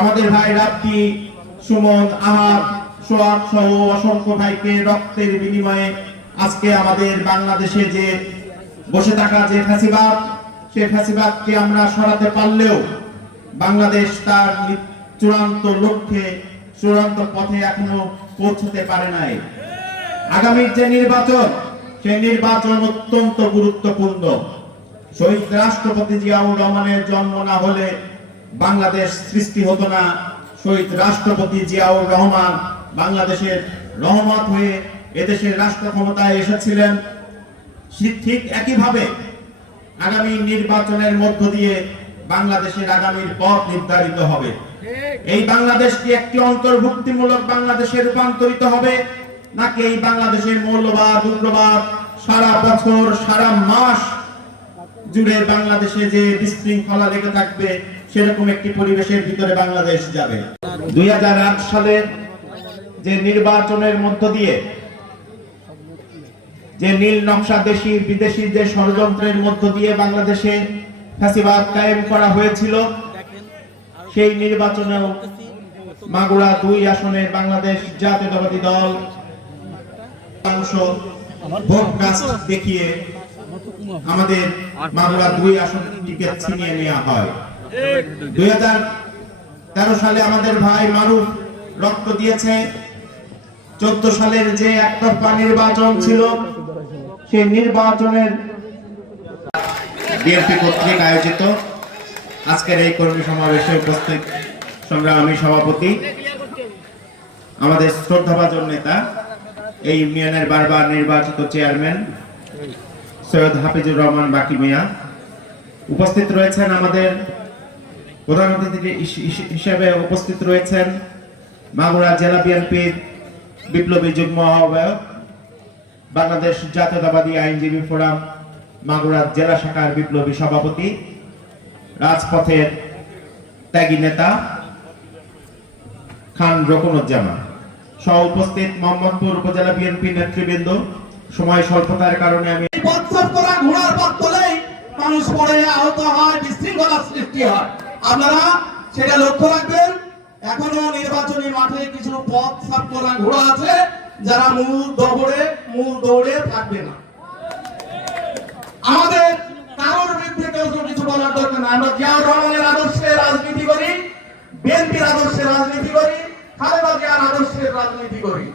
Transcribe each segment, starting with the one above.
আমাদের ভাই রাপ্তি সুমন আহাদ সোয়াদ সহ অসংখ্য ভাইকে রক্তের বিনিময়ে আজকে আমাদের বাংলাদেশে যে বসে থাকা যে ফ্যাসিবাদ সেই ফ্যাসিবাদকে আমরা সরাতে পারলেও বাংলাদেশ তার চূড়ান্ত লক্ষ্যে, চূড়ান্ত পথে এখনও পৌঁছতে পারে নাই। আগামীর যে নির্বাচন সেই নির্বাচন অত্যন্ত গুরুত্বপূর্ণ। শহীদ রাষ্ট্রপতি জিয়াউর রহমানের জন্ম না হলে বাংলাদেশ সৃষ্টি হতো না। শহীদ রাষ্ট্রপতি জিয়াউর রহমান বাংলাদেশের রহমত হয়ে এদেশের রাষ্ট্র ক্ষমতায় এসেছিলেন ঠিক একইভাবে আগামী নির্বাচনের মধ্য দিয়ে বাংলাদেশের আগামীর পথ নির্ধারিত হবে। এই বাংলাদেশটি একটি অন্তর্ভুক্তিমূলক বাংলাদেশে রূপান্তরিত হবে। নাকি এই বাংলাদেশের মৌলবাদ, উগ্রবাদ, সারা বছর, সারা মাস জুড়ে বাংলাদেশে যে বিশৃঙ্খলা লেগে থাকবে সেরকম একটি পরিবেশের ভিতরে বাংলাদেশ যাবে। দুই সালের যে নির্বাচনের মধ্য দিয়ে যে নীল নকশা দেশি, বিদেশি যে ষড়যন্ত্রের মধ্য দিয়ে বাংলাদেশে ফ্যাসিবাদ কায়েম করা হয়েছিল, সেই নির্বাচনেও মাগুরা দুই আসনে বাংলাদেশ জাতীয়তাবাদী দল দেখিয়ে আমাদের মাগুরা দুই আসনটিকে ছিনিয়ে নেওয়া হয়। দুই সালে আমাদের ভাই মারুফ রক্ত দিয়েছে। চোদ্দ সালের যে একতরফা নির্বাচন ছিল, সেই নির্বাচনের বিএনপি কর্তৃক আয়োজিত। আজকের এই কর্মী সমাবেশে উপস্থিত সংগ্রামী সভাপতি, আমাদের শ্রদ্ধাভাজন নেতা, এই ইউনিয়নের বারবার নির্বাচিত চেয়ারম্যান, সৈয়দ হাফিজুর রহমান বাকি মিয়া। উপস্থিত রয়েছেন আমাদের প্রধান অতিথি হিস- হিস- হিসেবে উপস্থিত রয়েছেন মাগুরা জেলা বিএনপির বিপ্লবী যুগ্ম আহ্বায়ক, বাংলাদেশ জাতীয়তাবাদী আইনজীবী ফোরাম, মাগুরা জেলা শাখার বিপ্লবী সভাপতি, রাজপথের ত্যাগী নেতা খান রকুনুজ্জামান। সহ উপস্থিত মোহাম্মদপুর উপজেলা বিএনপি নেতৃবৃন্দ। সময় স্বল্পতার কারণে আমি ঘোড়ার পথ মানুষ পড়ে আহত হয় বিশৃঙ্খলার সৃষ্টি হয়। আপনারা সেটা লক্ষ্য রাখবেন। এখনও নির্বাচনী মাঠে কিছু পথ সাফ ঘোড়া আছে, যারা মূল দৌড়ে মূল দৌড়ে থাকবে না। আমাদের কারোর বিরুদ্ধে কেউ কিছু বলার দরকার না আমরা জিয়াউর রহমানের আদর্শে রাজনীতি করি, বিএনপির আদর্শে রাজনীতি করি, খালেদা জিয়ার আদর্শের রাজনীতি করি।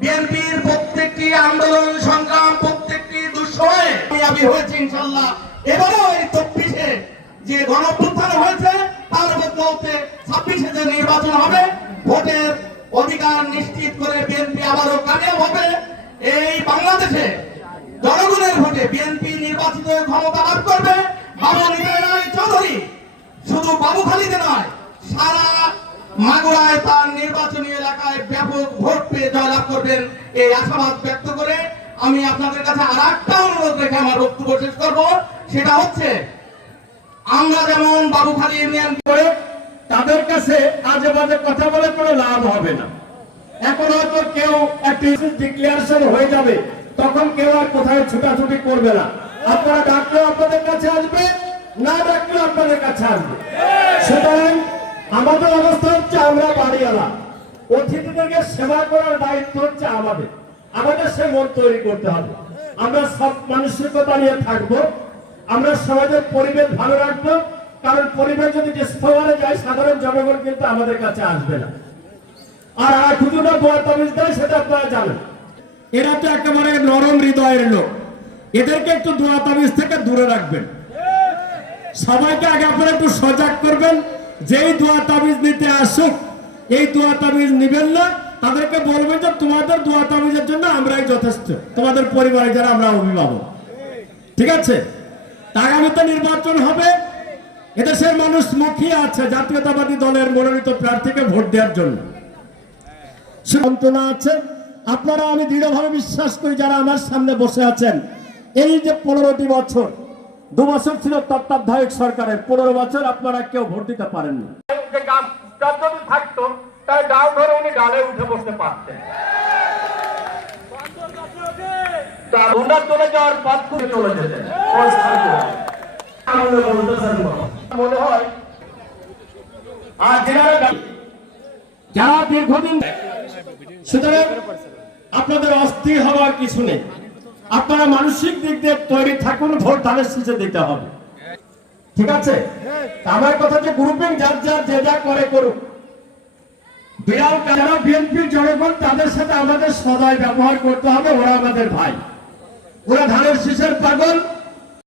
বিএনপির প্রত্যেকটি আন্দোলন, সংগ্রাম প্রত্যেকটি দুঃসময়ে আমি হয়েছে ইনশাল্লাহ। এবারেও এই চব্বিশে যে গণঅভ্যুত্থান হয়েছে, তার বদলতে ছাব্বিশে যে নির্বাচন হবে। ভোটের অধিকার নিশ্চিত করে বিএনপি আবারও কামিয়াব হবে। এই বাংলাদেশে জনগণের ভোটে বিএনপি নির্বাচিত ক্ষমতা লাভ করবে। বাবু নিতাই চৌধুরী। শুধু বাবুখালীতে নয়, সারা মাগুরায় তার নির্বাচনী এলাকায় ব্যাপক ভোট পেয়ে জয়লাভ করবেন এই আশাবাদ ব্যক্ত করে আমি আপনাদের কাছে আর একটা অনুরোধ রেখে আমার বক্তব্য শেষ করব। সেটা হচ্ছে আমরা যেমন বাবুখালী ইউনিয়ন করে তাদের কাছে আজে বাজে কথা বলে কোনো লাভ হবে না। এখন হয়তো কেউ একটি হয়ে যাবে, তখন কেউ আর কোথায় ছুটাছুটি করবে না। আপনারা ডাকলেও আপনাদের কাছে আসবে, না ডাকলেও আপনাদের কাছে আসবে। সুতরাং আমাদের অবস্থা হচ্ছে আমরা বাড়িওয়ালা। অতিথিদেরকে সেবা করার দায়িত্ব হচ্ছে আমাদের। আমাদের সে মন তৈরি করতে হবে। আমরা সব মানসিকতা নিয়ে থাকব। আমরা সমাজের পরিবেশ ভালো রাখব, কারণ পরিবেশ যদি ডিস্ট্রবারে যায়, সাধারণ জনগণ কিন্তু আমাদের কাছে আসবে না। আর খুচুটা দোয়া তাবিজ দেয়, সেটা আপনারা জানেন এরা তো একেবারে নরম হৃদয়ের লোক। এদেরকে একটু দোয়া তাবিজ থেকে দূরে রাখবেন। সবাইকে আগে আপনারা একটু সজাগ করবেন, যেই দোয়া তাবিজ নিতে আসুক, এই দোয়া তাবিজ নিবেন না। তাদেরকে বলবেন যে, তোমাদের দোয়া তাবিজের জন্য আমরাই যথেষ্ট। তোমাদের পরিবারে যারা আমরা অভিভাবক। ঠিক আছে? আগামীতে নির্বাচন হবে। এদেশের মানুষ মুখিয়ে আছে জাতীয়তাবাদী দলের মনোনীত প্রার্থীকে ভোট দেওয়ার জন্য। সান্ত্বনা আছে। আপনারা, আমি দৃঢ়ভাবে বিশ্বাস করি যারা আমার সামনে বসে আছেন, এই যে পনেরোটি বছর, দু বছর ছিল তত্ত্বাবধায়ক সরকারের, পনেরো বছর আপনারা কেউ ভোট দিতে পারেননি। যদি চলে যাওয়ার পথ চলে যেতেন ওই স্থান করে। মনে হয় আর যারা যারা সুতরাং আপনাদের অস্থির হওয়ার কিছু নেই। আপনারা মানসিক দিক দিয়ে তৈরি থাকুন, ভোট ধানের শীষে দিতে হবে। ঠিক আছে? আমার কথা যে গ্রুপিং যার যার, যে যা করে করুক। বিড়াল যারা বিএনপির জনগণ তাদের সাথে আমাদের সদয় ব্যবহার করতে হবে? ওরা আমাদের ভাই। ওরা ধানের শীষের পাগল।